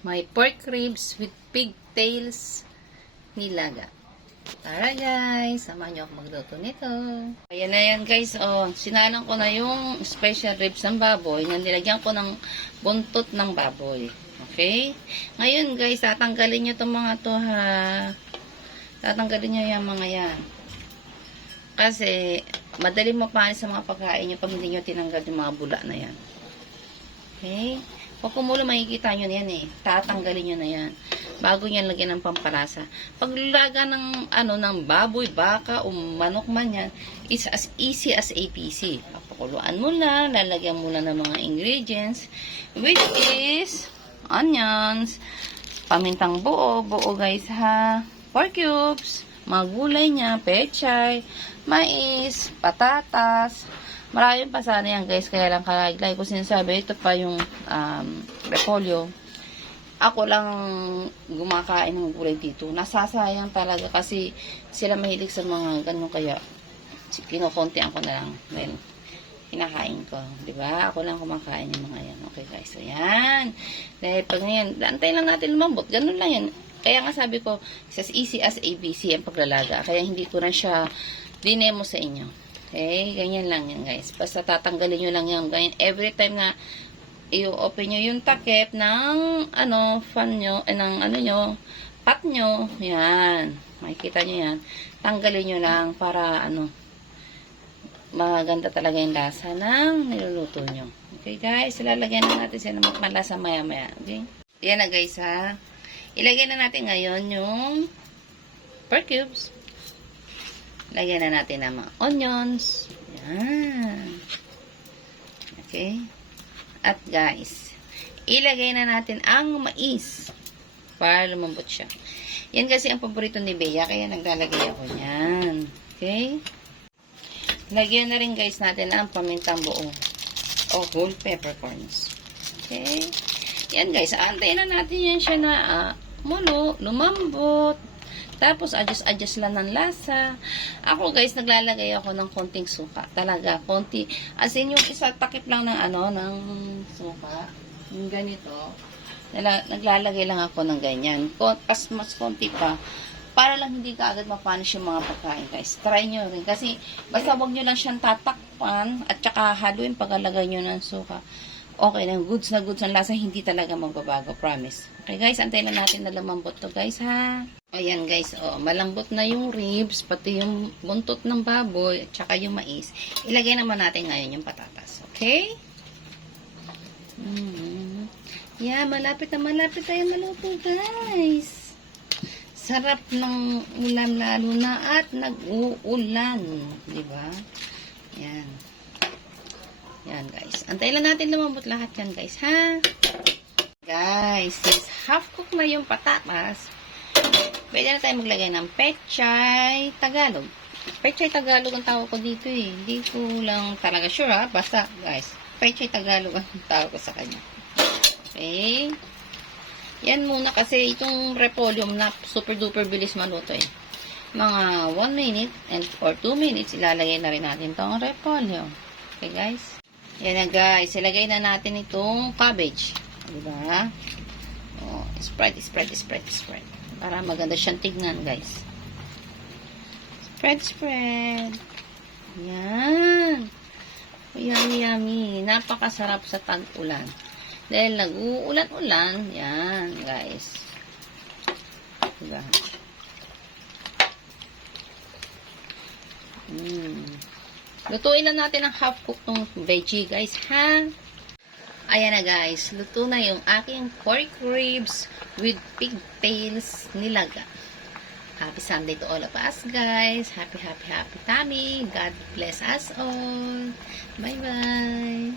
may pork ribs with pigtails nilaga. Tara guys, samahan nyo ako magluto nito. Ayan na yan guys, sinalang ko na yung special ribs ng baboy na nilagyan ko ng buntot ng baboy. Okay? Ngayon guys, tatanggalin nyo itong mga to ha. Tatanggalin nyo yung mga yan. Kasi, madali mapanis sa mga pagkain nyo pag hindi nyo tinanggal yung mga bula na yan. Okay? Pag kumulo, makikita nyo na yan eh. Tatanggalin nyo na yan. Bago nyo lagyan ng pampalasa. Paglaga ng, ng baboy, baka, o manok man yan, it's as easy as APC. Pakuluan mo lang, lalagyan mo lang ng mga ingredients, which is, onions, pamintang buo guys ha, pork cubes, mga gulay niya, pechay, mais, patatas, maraming pa sana yan guys, kaya lang like ko sinasabi, ito pa yung repolyo. Ako lang gumakain ng gulay dito. Nasasayang talaga kasi sila mahilig sa mga ganun, kaya kinukontian ko na lang. Well, hinakain ko. Diba? Ako lang kumakain yung mga yan. Okay guys, so yan. Dahil pag ngayon, antay lang natin lumambot. Ganun lang yan. Kaya nga sabi ko, it's as easy as ABC ang paglalaga. Kaya hindi ko na siya dinemo sa inyo. Okay? Ganyan lang yan guys. Basta tatanggalin nyo lang yan. Ganyan. Every time na i-open nyo yung takip ng fan nyo, ng pot nyo. Yan. Makikita nyo yan. Tanggalin nyo lang para maganda talaga yung lasa ng niluluto nyo. Okay guys, ilalagyan na natin siya ng malasa maya maya. Okay? Yan na guys ha. Ilagay na natin ngayon yung pork cubes. Lagyan na natin ng mga onions. Yan. Okay. At guys, ilagay na natin ang mais para lumambot siya. Yan kasi ang paborito ni Bea, kaya naglalagay ako niyan. Okay. Lagyan na rin guys natin ang pamintang buo o whole peppercorns. Okay. Yan guys, aantayin na natin yan siya na lumambot. Tapos, adjust lang ng lasa. Ako guys, naglalagay ako ng konting suka. Talaga, konti. As in, yung isa takip lang ng ng suka. Yung ganito. Naglalagay lang ako ng ganyan. Mas konti pa. Para lang hindi ka agad mapanish yung mga pagkain guys. Try nyo rin. Kasi, basta wag nyo lang siyang tatakpan at saka haluin pagkalagay nyo ng suka. Okay na, goods na goods ang lasa, hindi talaga magbabago, promise. Okay guys, antayin na natin na lumambot to guys ha. Ayan guys, malambot na yung ribs, pati yung buntot ng baboy, at saka yung mais. Ilagay naman natin ngayon yung patatas, okay? Yeah, malapit na tayo maluto guys. Sarap ng ulam lalo na at nag-uulan, di ba? Yan. Yan guys. Antayin lang natin lumambot lahat yan guys ha. Guys, since half cook na yung patatas, pwede na tayo maglagay ng pechay Tagalog. Pechay Tagalog ang tawag ko dito eh. Hindi ko lang talaga sure ha. Basta guys, pechay Tagalog ang tawag ko sa kanya. Okay. Yan muna kasi itong repolyo na super duper bilis maluto eh. Mga 1 minute or 2 minutes ilalagay na rin natin itong repolyo. Okay guys. Yan na guys, ilagay na natin itong cabbage. Diba? Spread. Para maganda siyang tignan guys. Spread. Yan. Yummy. Napakasarap sa tag-ulan. Dahil nag-uulan-ulan, yan guys. Diba? Lutuin lang natin ang half cook ng veggie guys ha. Ayan na guys, luto na yung aking pork ribs with pigtails nilaga. Happy Sunday to all of us guys. Happy tummy. God bless us all. Bye bye.